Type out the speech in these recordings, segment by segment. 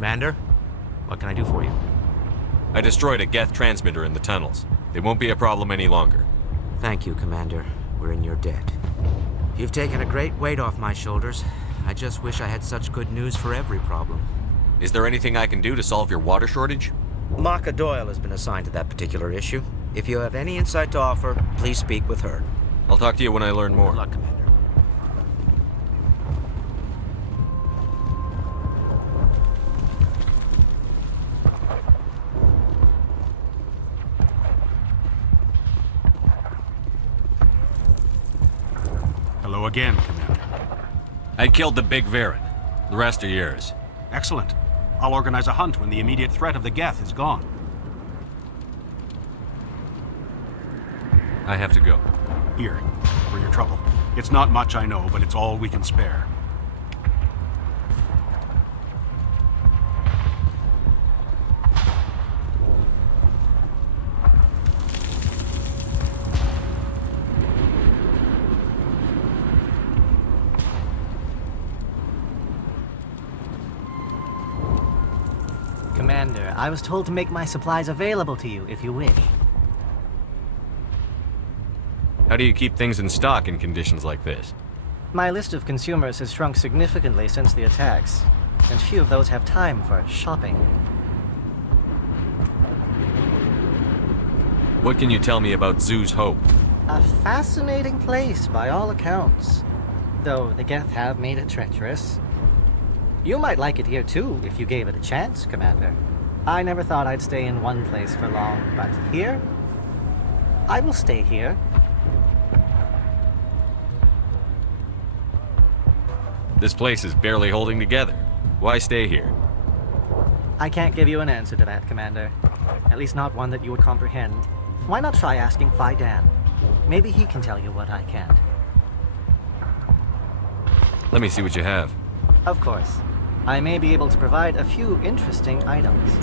Commander, what can I do for you? I destroyed a Geth transmitter in the tunnels. It won't be a problem any longer. Thank you, Commander. We're in your debt. You've taken a great weight off my shoulders. I just wish I had such good news for every problem. Is there anything I can do to solve your water shortage? Maka Doyle has been assigned to that particular issue. If you have any insight to offer, please speak with her. I'll talk to you when I learn more. Good luck, Commander. Hello again, Commander. I killed the big Varen. The rest are yours. Excellent. I'll organize a hunt when the immediate threat of the Geth is gone. I have to go. Here, for your trouble. It's not much, I know, but it's all we can spare. Commander, I was told to make my supplies available to you if you wish. How do you keep things in stock in conditions like this? My list of consumers has shrunk significantly since the attacks, and few of those have time for shopping. What can you tell me about Zoo's Hope? A fascinating place by all accounts, though the Geth have made it treacherous. You might like it here too, if you gave it a chance, Commander. I never thought I'd stay in one place for long, but here? I will stay here. This place is barely holding together. Why stay here? I can't give you an answer to that, Commander. At least not one that you would comprehend. Why not try asking Phi Dan? Maybe he can tell you what I can't. Let me see what you have. Of course. I may be able to provide a few interesting items.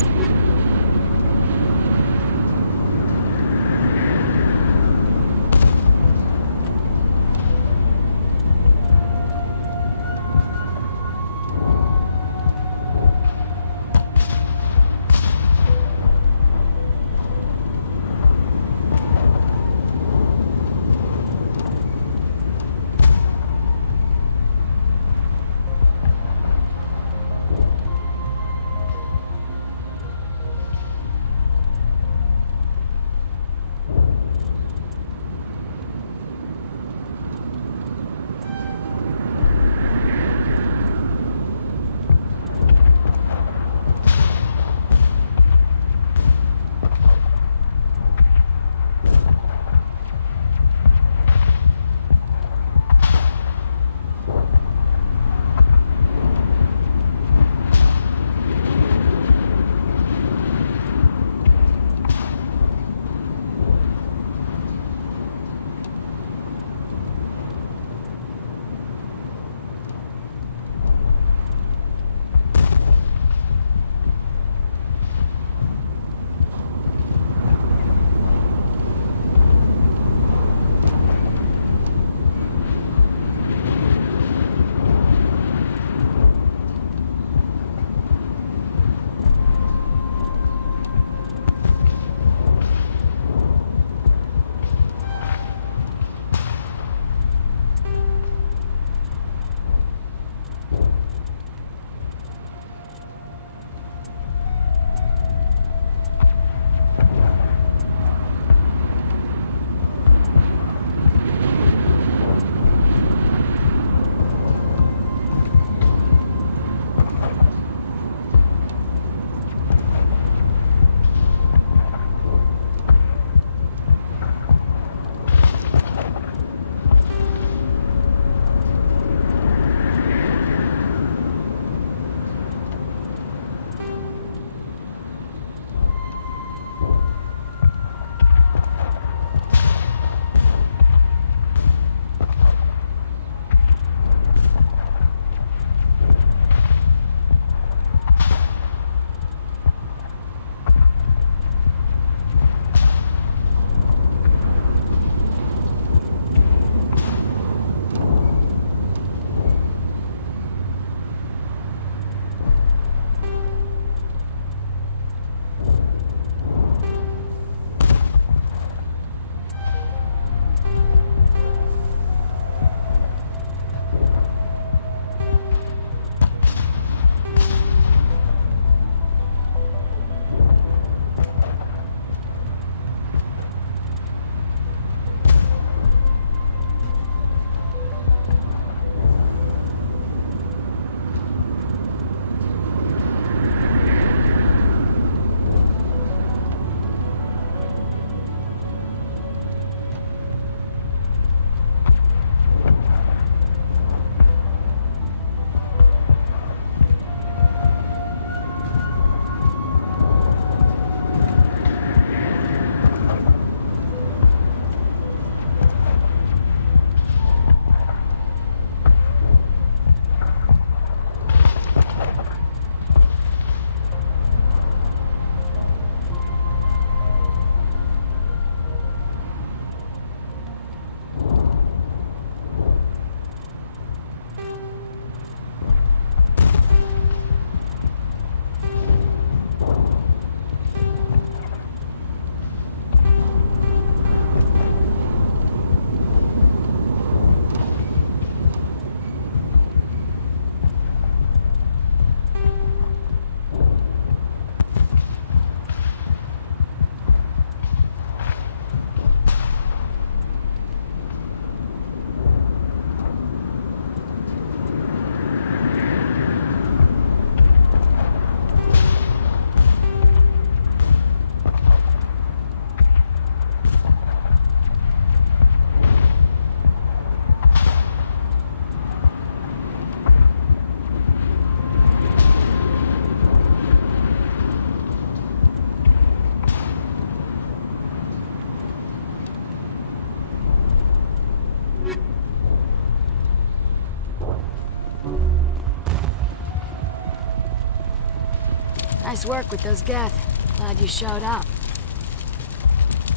Nice work with those Geth. Glad you showed up.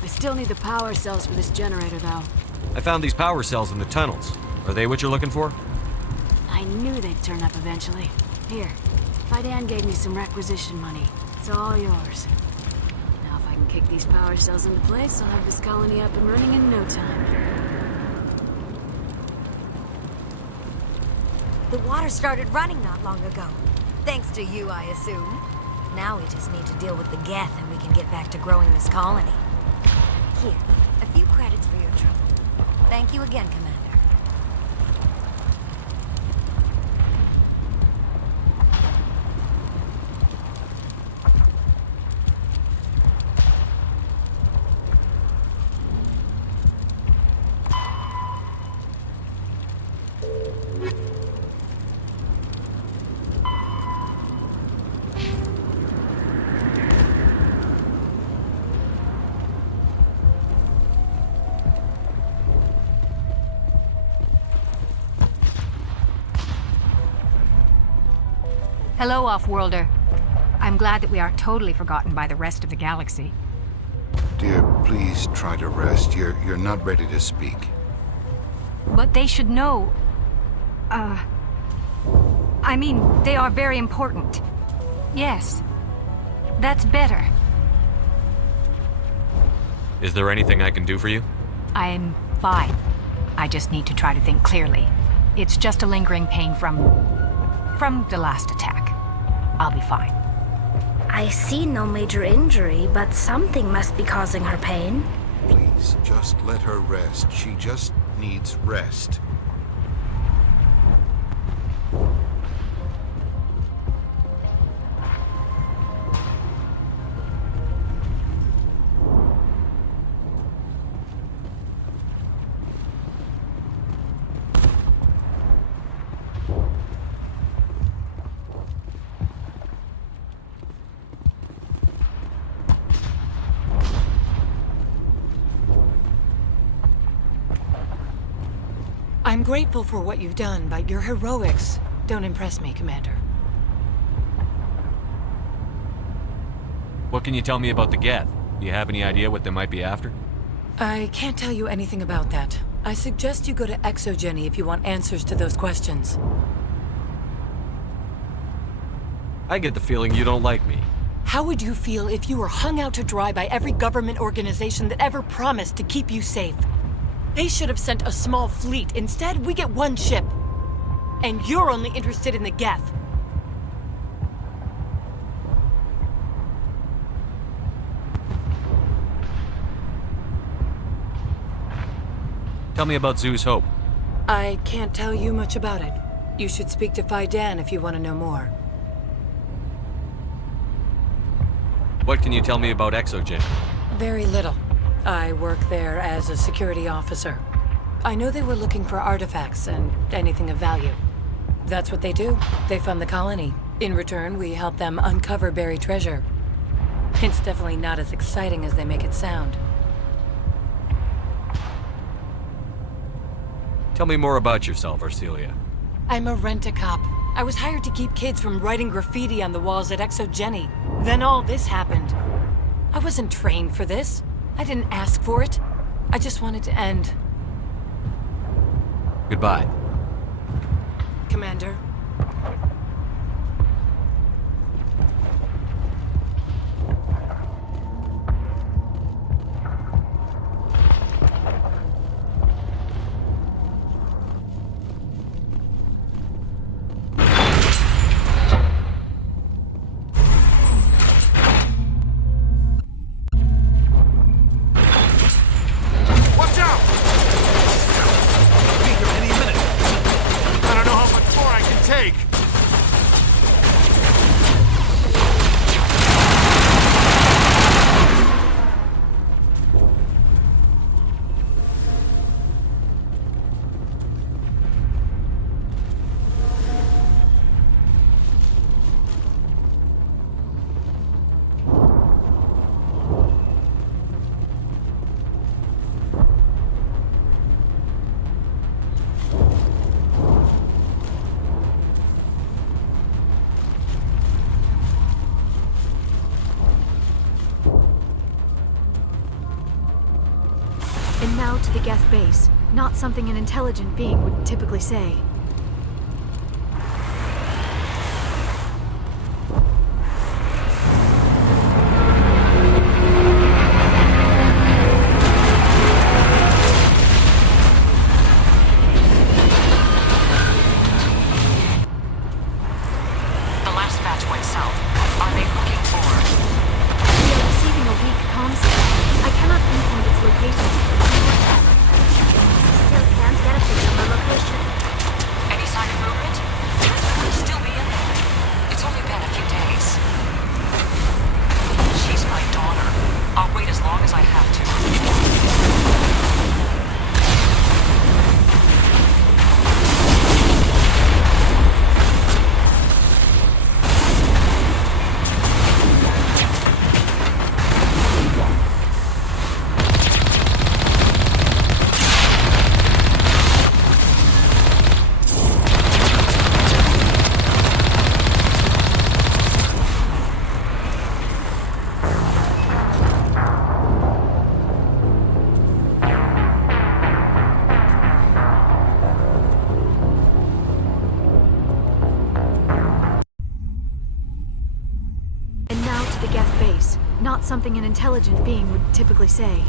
I still need the power cells for this generator, though. I found these power cells in the tunnels. Are they what you're looking for? I knew they'd turn up eventually. Here, Fidan gave me some requisition money. It's all yours. Now if I can kick these power cells into place, I'll have this colony up and running in no time. The water started running not long ago. Thanks to you, I assume. Now we just need to deal with the Geth and we can get back to growing this colony. Here, a few credits for your trouble. Thank you again, Commander. Hello, Off-Worlder. I'm glad that we aren't totally forgotten by the rest of the galaxy. Dear, please try to rest. You're not ready to speak. But they should know... I mean, they are very important. Yes. That's better. Is there anything I can do for you? I'm fine. I just need to try to think clearly. It's just a lingering pain from the last attack. I'll be fine. I see no major injury, but something must be causing her pain. Please, just let her rest. She just needs rest. I'm grateful for what you've done, but your heroics don't impress me, Commander. What can you tell me about the Geth? Do you have any idea what they might be after? I can't tell you anything about that. I suggest you go to Exogeny if you want answers to those questions. I get the feeling you don't like me. How would you feel if you were hung out to dry by every government organization that ever promised to keep you safe? They should have sent a small fleet. Instead, we get one ship. And you're only interested in the Geth. Tell me about Zoo's Hope. I can't tell you much about it. You should speak to Fidan if you want to know more. What can you tell me about Exogen? Very little. I work there as a security officer. I know they were looking for artifacts and anything of value. That's what they do. They fund the colony. In return, we help them uncover buried treasure. It's definitely not as exciting as they make it sound. Tell me more about yourself, Arcelia. I'm a rent-a-cop. I was hired to keep kids from writing graffiti on the walls at Exogeny. Then all this happened. I wasn't trained for this. I didn't ask for it. I just wanted to end. Goodbye. Commander. Watch out! I'll be here any minute. I don't know how much more I can take. to the Geth base. Not something an intelligent being would typically say. The last batch went south. What are they looking for? We are receiving a weak comm signal. I cannot pinpoint its location. Still can't get a fix on the location. Any sign of movement? Elizabeth could still be in there. It's only been a few days. She's my daughter. I'll wait as long as I have to. And now to the Geth base. Not something an intelligent being would typically say.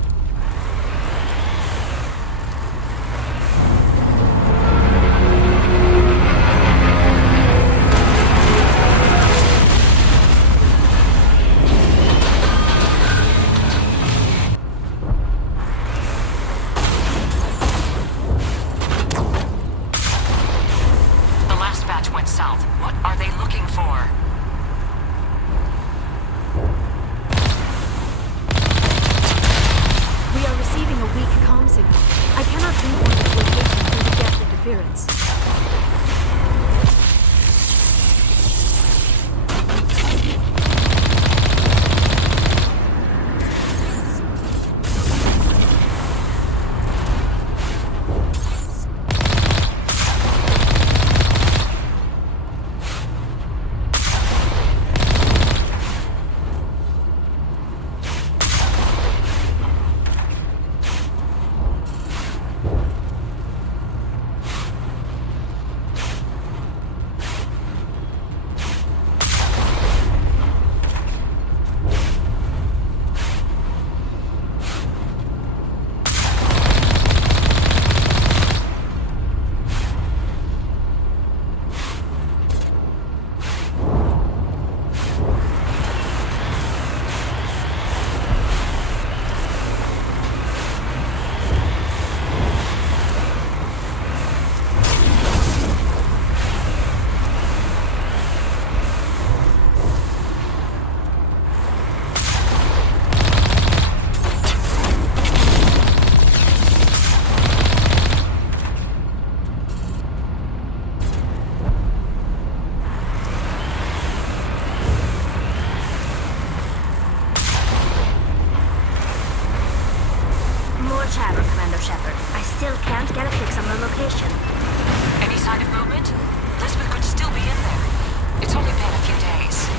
The last batch went south. What are they looking for? We are receiving a weak comm signal. I cannot pinpoint its location due to Geth interference. More chatter, Commander Shepard. I still can't get a fix on the location. Any sign of movement? Elizabeth could still be in there. It's only been a few days.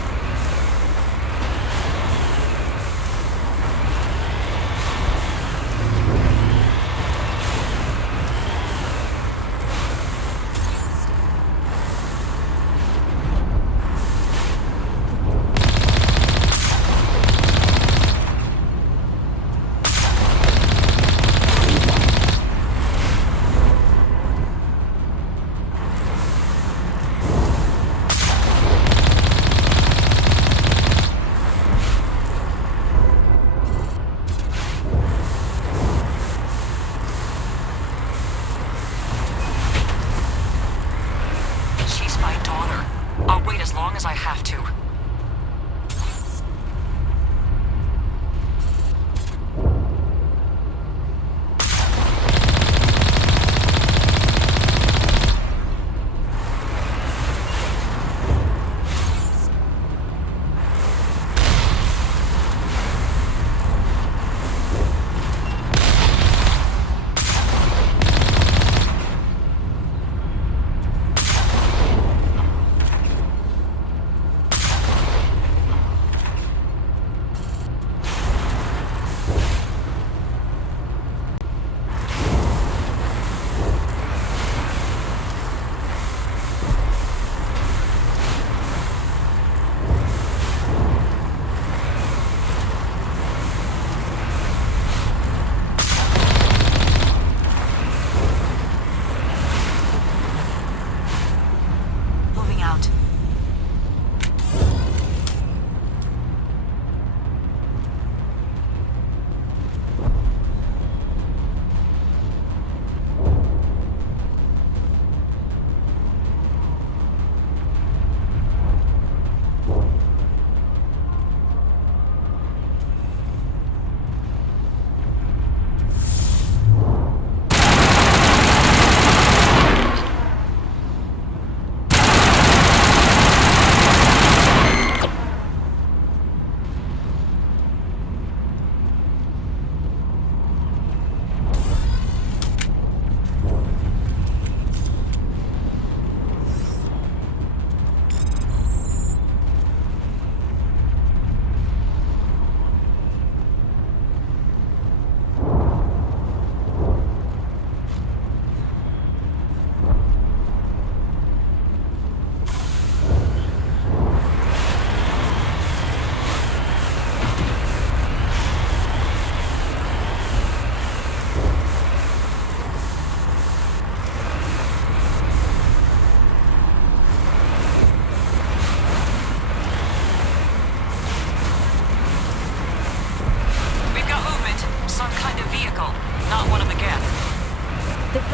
She's my daughter. I'll wait as long as I have to.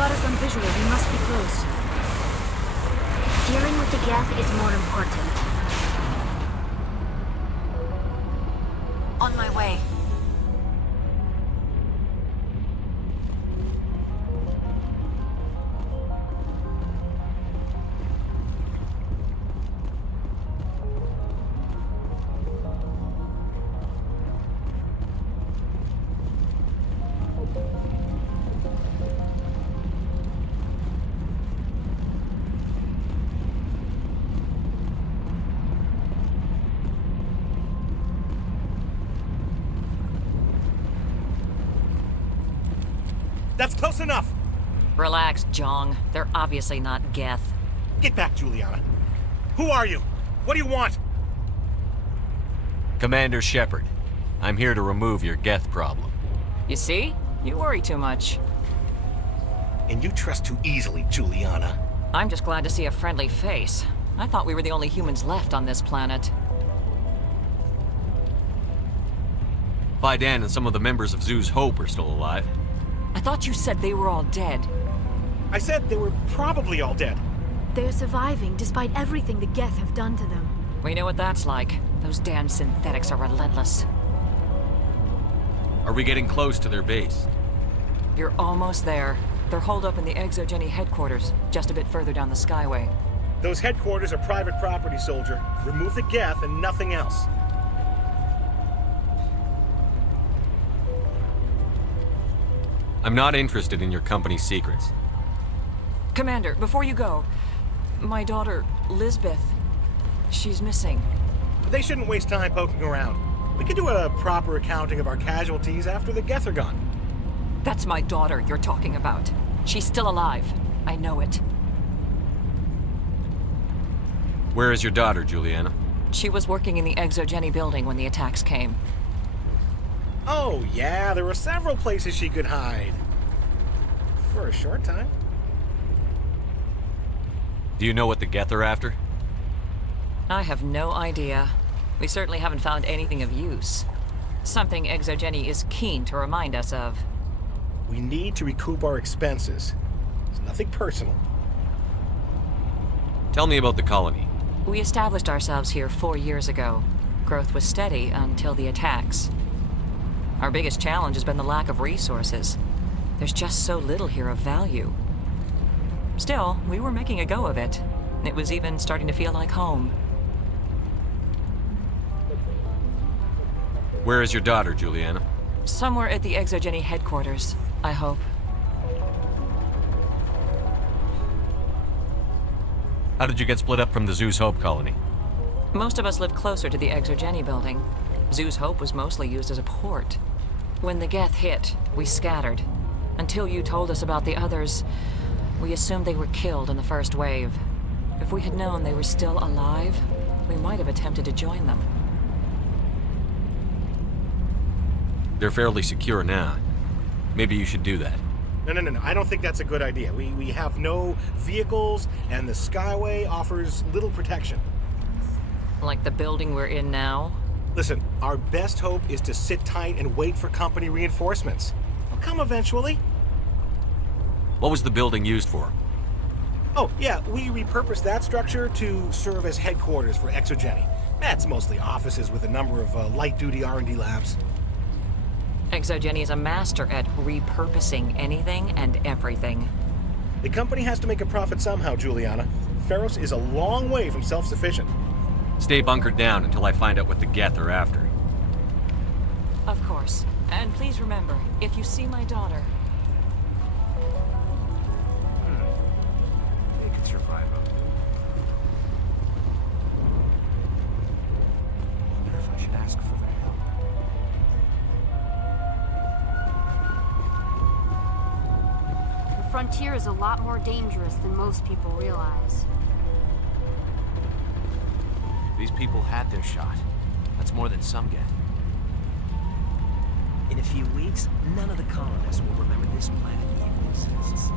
got us on visual. We must be close. Dealing with the Geth is more important. On my way. That's close enough! Relax, Jong. They're obviously not Geth. Get back, Juliana. Who are you? What do you want? Commander Shepard, I'm here to remove your Geth problem. You see? You worry too much. And you trust too easily, Juliana. I'm just glad to see a friendly face. I thought we were the only humans left on this planet. Fidan and some of the members of Zoo's Hope are still alive. I thought you said they were all dead. I said they were probably all dead. They're surviving despite everything the Geth have done to them. We know what that's like. Those damn synthetics are relentless. Are we getting close to their base? You're almost there. They're holed up in the Exogeny headquarters, just a bit further down the Skyway. Those headquarters are private property, soldier. Remove the Geth and nothing else. I'm not interested in your company's secrets. Commander, before you go, my daughter, Lisbeth, she's missing. They shouldn't waste time poking around. We can do a proper accounting of our casualties after the Geth are gone. That's my daughter you're talking about. She's still alive. I know it. Where is your daughter, Juliana? She was working in the Exogeny building when the attacks came. Oh, yeah, there were several places she could hide. For a short time. Do you know what the Geth are after? I have no idea. We certainly haven't found anything of use. Something Exogeny is keen to remind us of. We need to recoup our expenses. It's nothing personal. Tell me about the colony. We established ourselves here 4 years ago. Growth was steady until the attacks. Our biggest challenge has been the lack of resources. There's just so little here of value. Still, we were making a go of it. It was even starting to feel like home. Where is your daughter, Juliana? Somewhere at the Exogeny headquarters, I hope. How did you get split up from the Zoo's Hope colony? Most of us lived closer to the Exogeny building. Zoo's Hope was mostly used as a port. When the Geth hit, we scattered. Until you told us about the others, we assumed they were killed in the first wave. If we had known they were still alive, we might have attempted to join them. They're fairly secure now. Maybe you should do that. No. I don't think that's a good idea. We have no vehicles, and the Skyway offers little protection. Like the building we're in now? Listen, our best hope is to sit tight and wait for company reinforcements. They'll come eventually. What was the building used for? Oh, yeah, we repurposed that structure to serve as headquarters for Exogeny. That's mostly offices with a number of light-duty R&D labs. Exogeny is a master at repurposing anything and everything. The company has to make a profit somehow, Juliana. Feros is a long way from self-sufficient. Stay bunkered down until I find out what the Geth are after. Of course. And please remember, if you see my daughter... They could survive up. I wonder if I should ask for their help. The frontier is a lot more dangerous than most people realize. These people had their shot. That's more than some get. In a few weeks, none of the colonists will remember this planet even exists.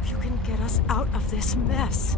hope you can get us out of this mess.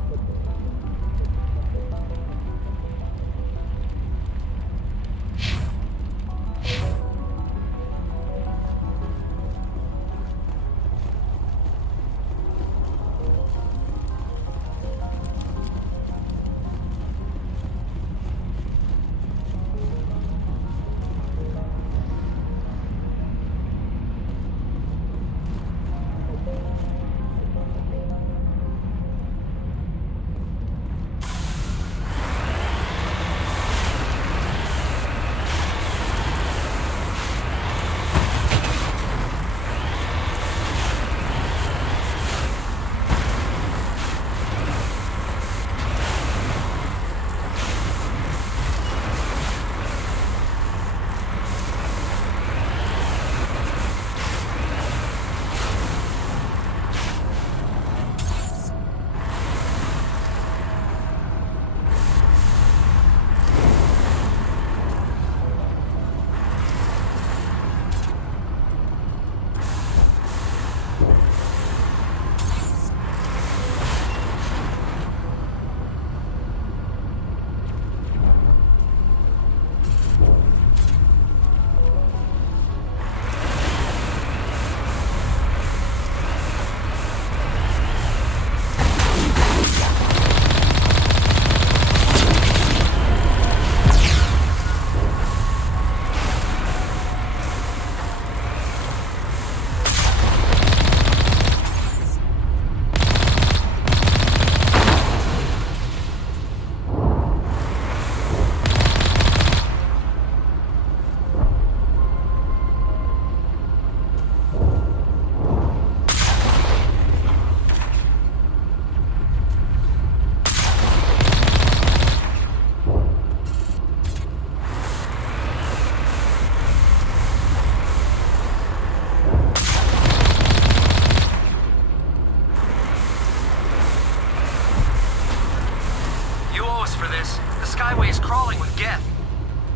Skyway's crawling with Geth.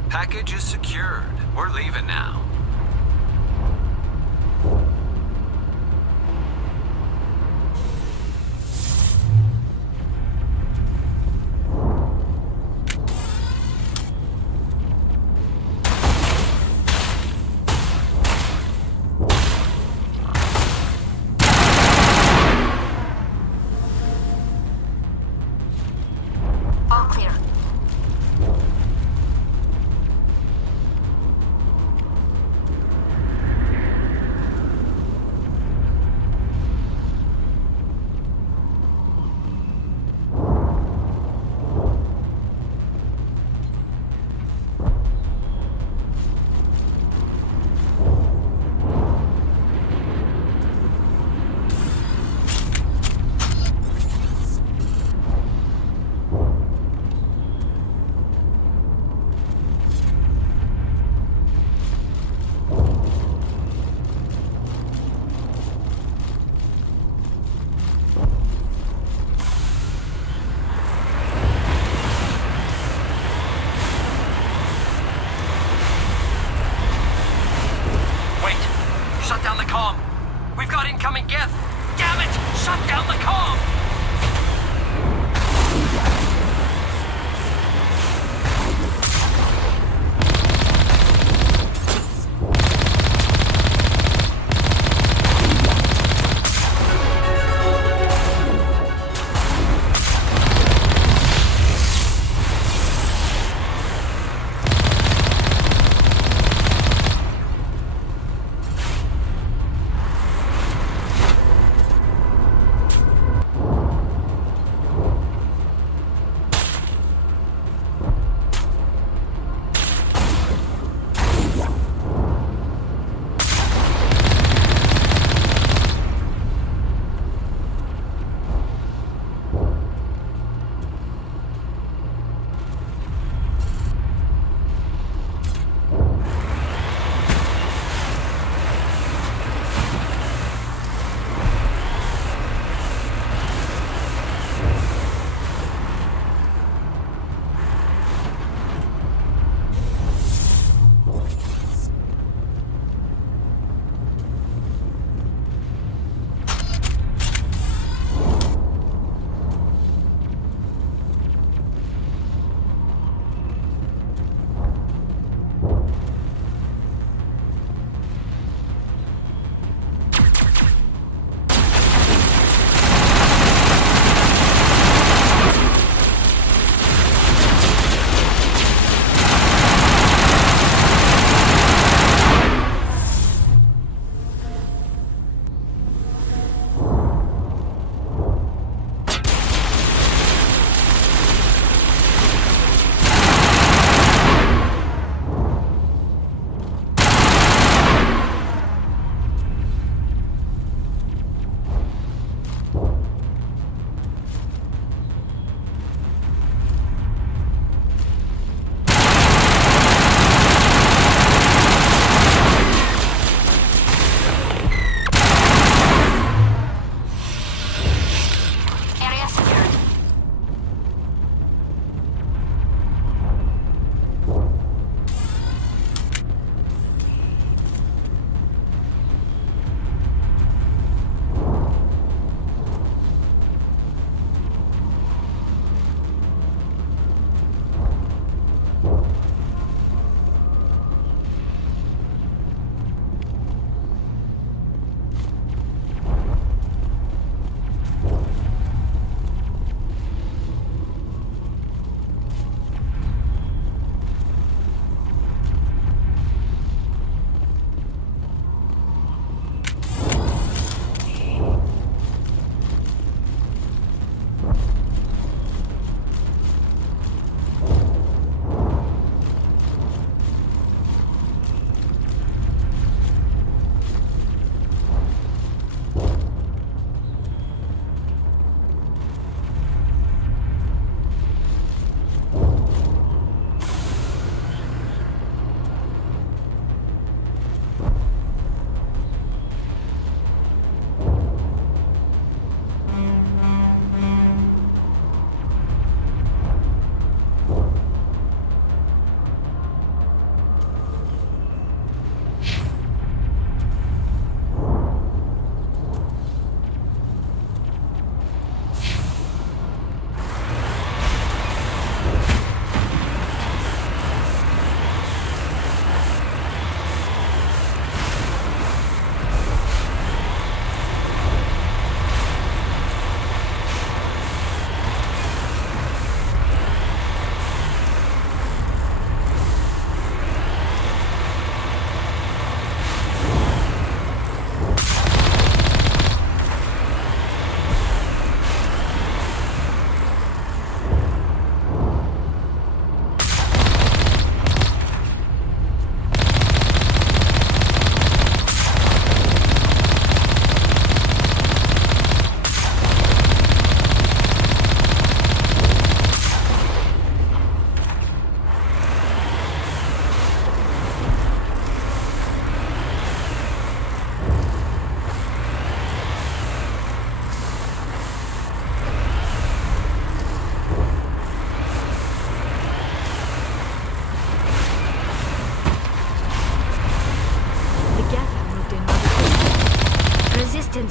Package is secured. We're leaving now. All clear.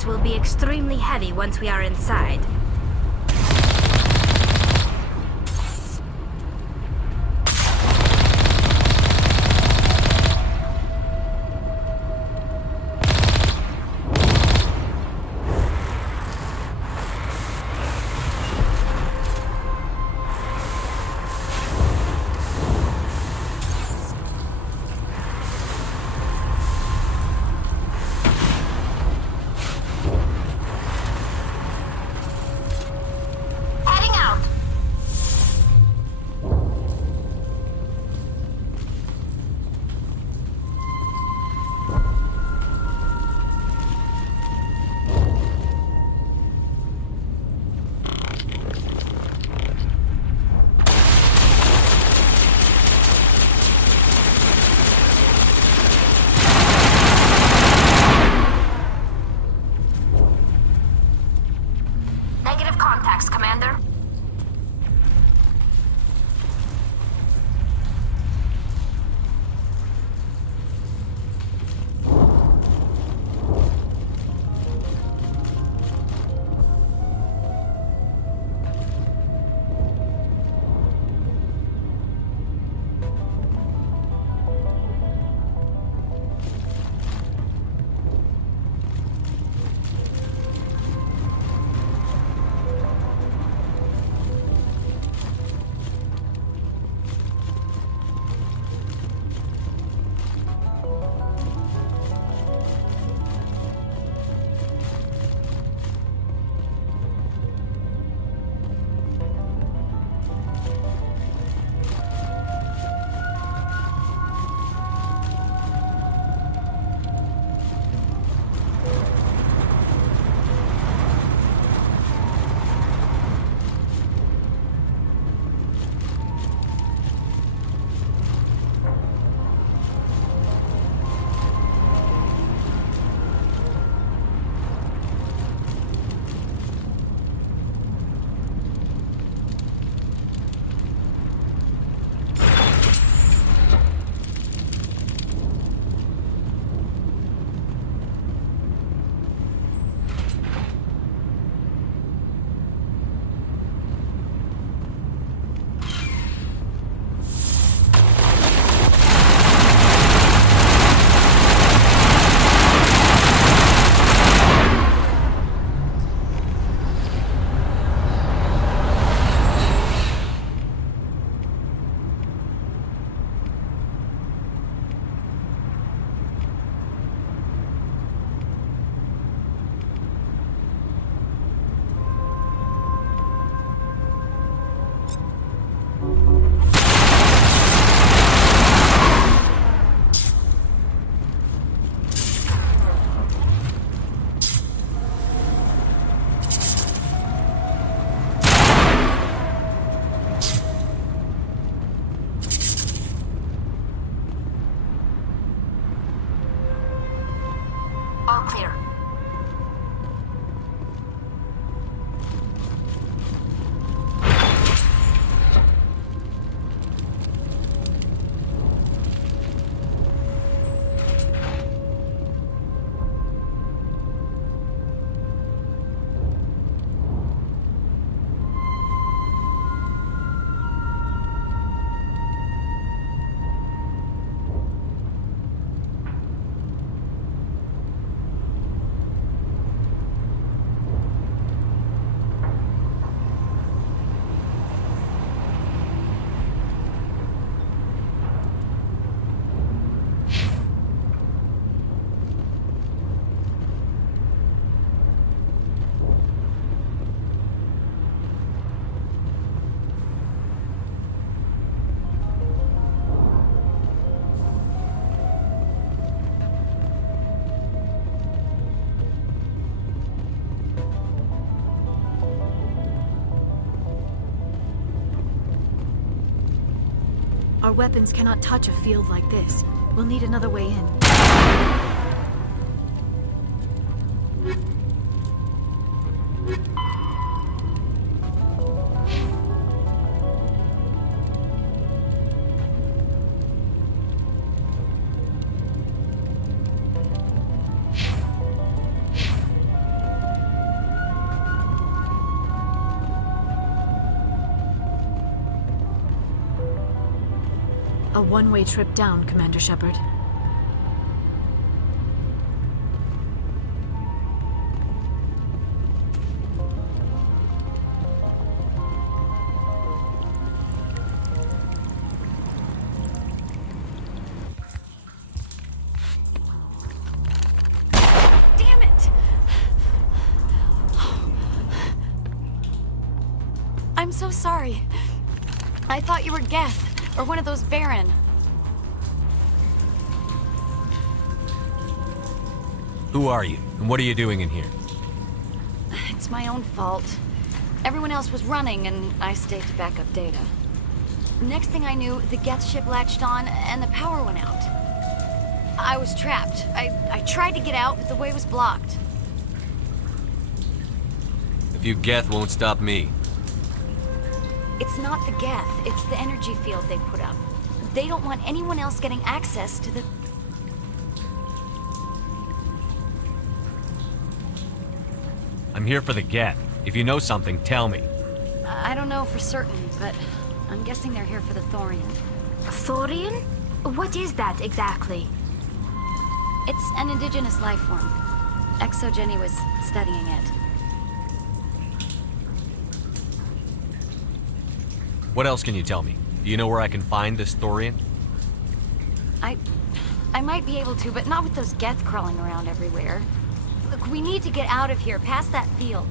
artifacts will be extremely heavy once we are inside. Negative contacts, Commander. All clear. Our weapons cannot touch a field like this. We'll need another way in. A one-way trip down, Commander Shepard. Damn it! I'm so sorry. I thought you were Geth, or one of those Varen. Who are you, and what are you doing in here? It's my own fault. Everyone else was running, and I stayed to back up data. Next thing I knew, the Geth ship latched on, and the power went out. I was trapped. I tried to get out, but the way was blocked. If you Geth won't stop me. It's not the Geth, it's the energy field they put up. They don't want anyone else getting access to the... I'm here for the Geth. If you know something, tell me. I don't know for certain, but I'm guessing they're here for the Thorian. Thorian? What is that exactly? It's an indigenous life form. Exogeny was studying it. What else can you tell me? Do you know where I can find this Thorian? I might be able to, but not with those Geth crawling around everywhere. Look, we need to get out of here, past that field.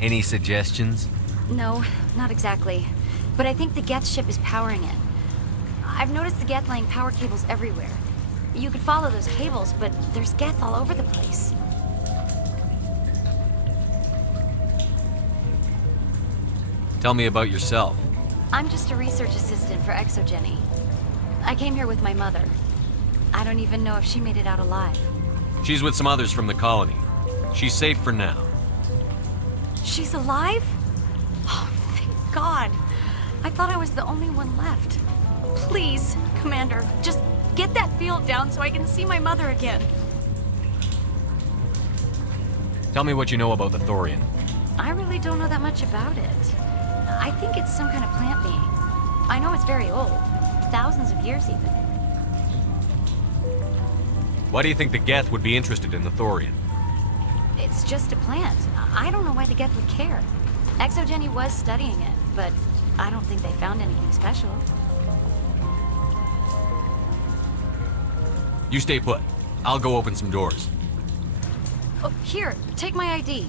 Any suggestions? No, not exactly. But I think the Geth ship is powering it. I've noticed the Geth laying power cables everywhere. You could follow those cables, but there's Geth all over the place. Tell me about yourself. I'm just a research assistant for Exogeny. I came here with my mother. I don't even know if she made it out alive. She's with some others from the colony. She's safe for now. She's alive? Oh, thank God. I thought I was the only one left. Please, Commander, just get that field down so I can see my mother again. Tell me what you know about the Thorian. I really don't know that much about it. I think it's some kind of plant being. I know it's very old. Thousands of years, even. Why do you think the Geth would be interested in the Thorian? It's just a plant. I don't know why the Geth would care. Exogeny was studying it, but I don't think they found anything special. You stay put. I'll go open some doors. Oh, here, take my ID.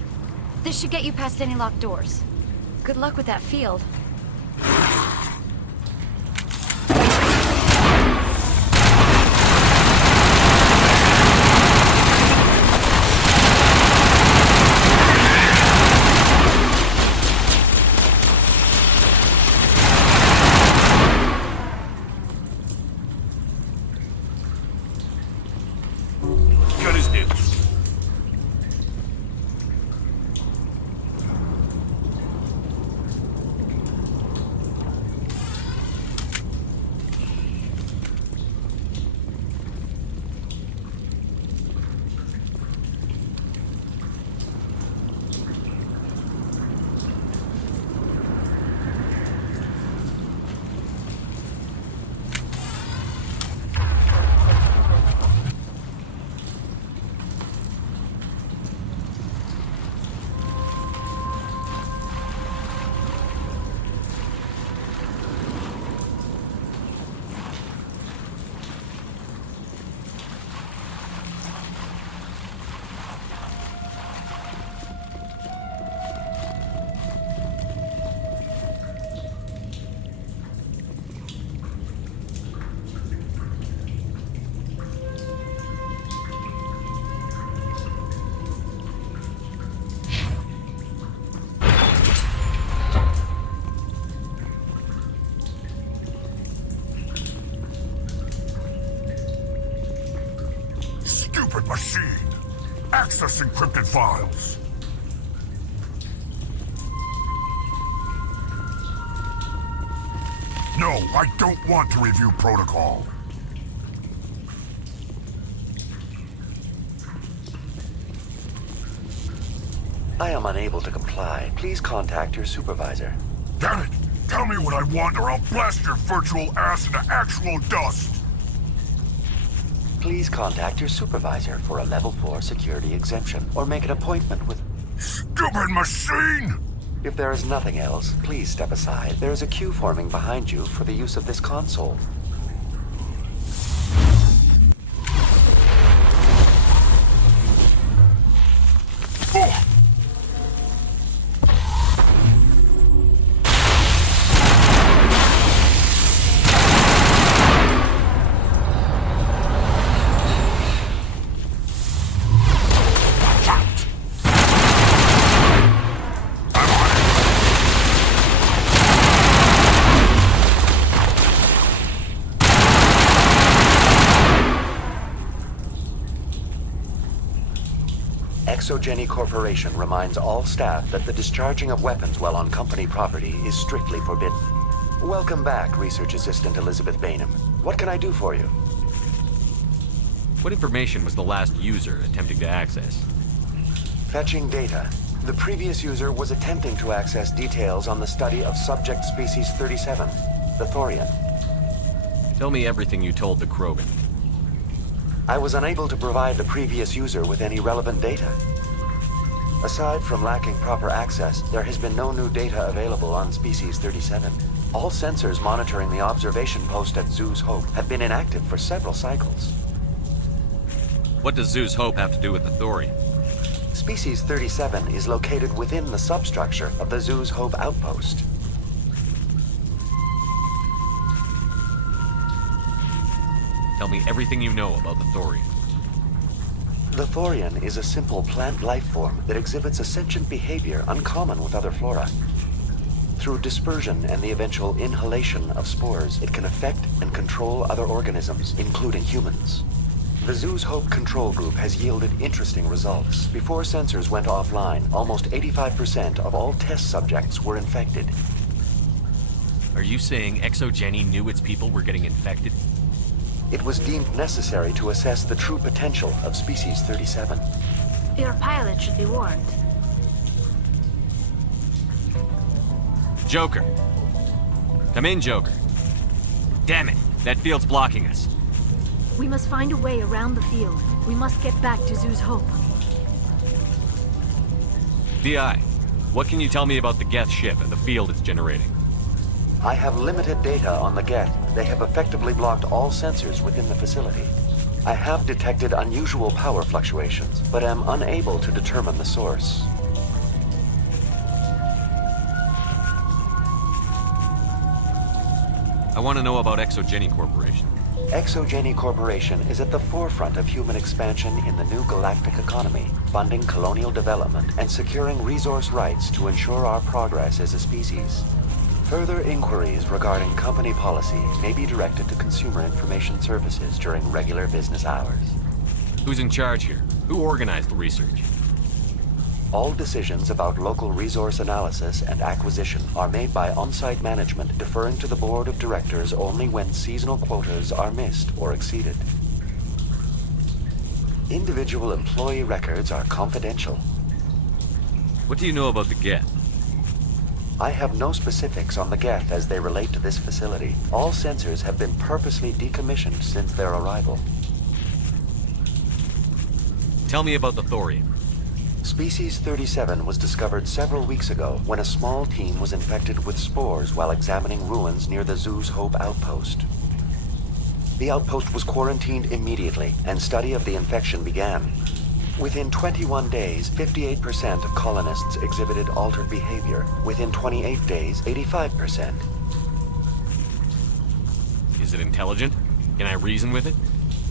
This should get you past any locked doors. Good luck with that field. Gun is dead. Stupid machine! Access encrypted files! No, I don't want to review protocol. I am unable to comply. Please contact your supervisor. Damn it! Tell me what I want or I'll blast your virtual ass into actual dust! Please contact your supervisor for a level 4 security exemption, or make an appointment with... Stupid machine! If there is nothing else, please step aside. There is a queue forming behind you for the use of this console. Exogeny Corporation reminds all staff that the discharging of weapons while on company property is strictly forbidden. Welcome back, Research Assistant Elizabeth Bainham. What can I do for you? What information was the last user attempting to access? Fetching data. The previous user was attempting to access details on the study of subject species 37, the Thorian. Tell me everything you told the Krogan. I was unable to provide the previous user with any relevant data. Aside from lacking proper access, there has been no new data available on Species 37. All sensors monitoring the observation post at Zoo's Hope have been inactive for several cycles. What does Zoo's Hope have to do with the Thorian? Species 37 is located within the substructure of the Zoo's Hope outpost. Tell me everything you know about the Thorian. The Thorian is a simple plant life form that exhibits a sentient behavior uncommon with other flora. Through dispersion and the eventual inhalation of spores, it can affect and control other organisms, including humans. The Zoo's Hope control group has yielded interesting results. Before sensors went offline, almost 85% of all test subjects were infected. Are you saying Exogeny knew its people were getting infected? It was deemed necessary to assess the true potential of Species 37. Your pilot should be warned. Joker. Come in, Joker. Damn it, that field's blocking us. We must find a way around the field. We must get back to Zoo's Hope. DI, what can you tell me about the Geth ship and the field it's generating? I have limited data on the Geth. They have effectively blocked all sensors within the facility. I have detected unusual power fluctuations, but am unable to determine the source. I want to know about Exogeny Corporation. Exogeny Corporation is at the forefront of human expansion in the new galactic economy, funding colonial development and securing resource rights to ensure our progress as a species. Further inquiries regarding company policy may be directed to Consumer Information Services during regular business hours. Who's in charge here? Who organized the research? All decisions about local resource analysis and acquisition are made by on-site management, deferring to the board of directors only when seasonal quotas are missed or exceeded. Individual employee records are confidential. What do you know about the Geth? I have no specifics on the Geth as they relate to this facility. All sensors have been purposely decommissioned since their arrival. Tell me about the Thorian. Species 37 was discovered several weeks ago when a small team was infected with spores while examining ruins near the Zoo's Hope outpost. The outpost was quarantined immediately, and study of the infection began. Within 21 days, 58% of colonists exhibited altered behavior. Within 28 days, 85%. Is it intelligent? Can I reason with it?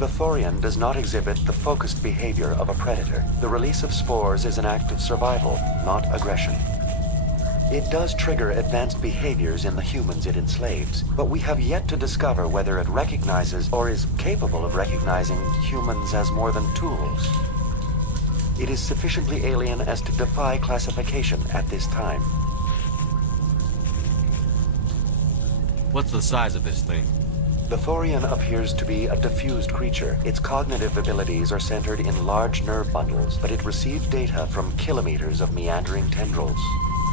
The Thorian does not exhibit the focused behavior of a predator. The release of spores is an act of survival, not aggression. It does trigger advanced behaviors in the humans it enslaves, but we have yet to discover whether it recognizes or is capable of recognizing humans as more than tools. It is sufficiently alien as to defy classification at this time. What's the size of this thing? The Thorian appears to be a diffused creature. Its cognitive abilities are centered in large nerve bundles, but it receives data from kilometers of meandering tendrils.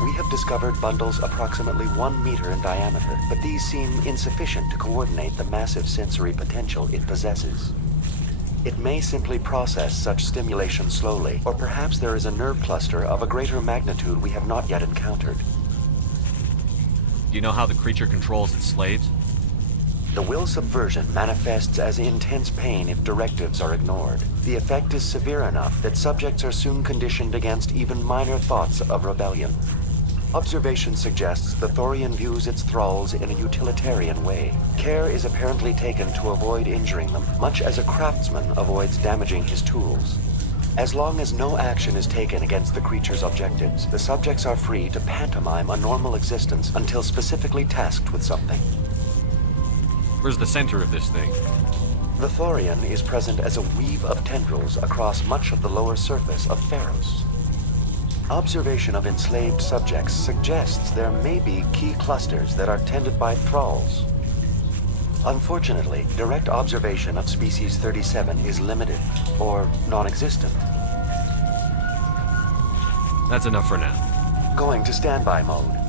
We have discovered bundles approximately 1 meter in diameter, but these seem insufficient to coordinate the massive sensory potential it possesses. It may simply process such stimulation slowly, or perhaps there is a nerve cluster of a greater magnitude we have not yet encountered. Do you know how the creature controls its slaves? The will subversion manifests as intense pain if directives are ignored. The effect is severe enough that subjects are soon conditioned against even minor thoughts of rebellion. Observation suggests the Thorian views its thralls in a utilitarian way. Care is apparently taken to avoid injuring them, much as a craftsman avoids damaging his tools. As long as no action is taken against the creature's objectives, the subjects are free to pantomime a normal existence until specifically tasked with something. Where's the center of this thing? The Thorian is present as a weave of tendrils across much of the lower surface of Pharos. Observation of enslaved subjects suggests there may be key clusters that are tended by thralls. Unfortunately, direct observation of species 37 is limited, or non-existent. That's enough for now. Going to standby mode.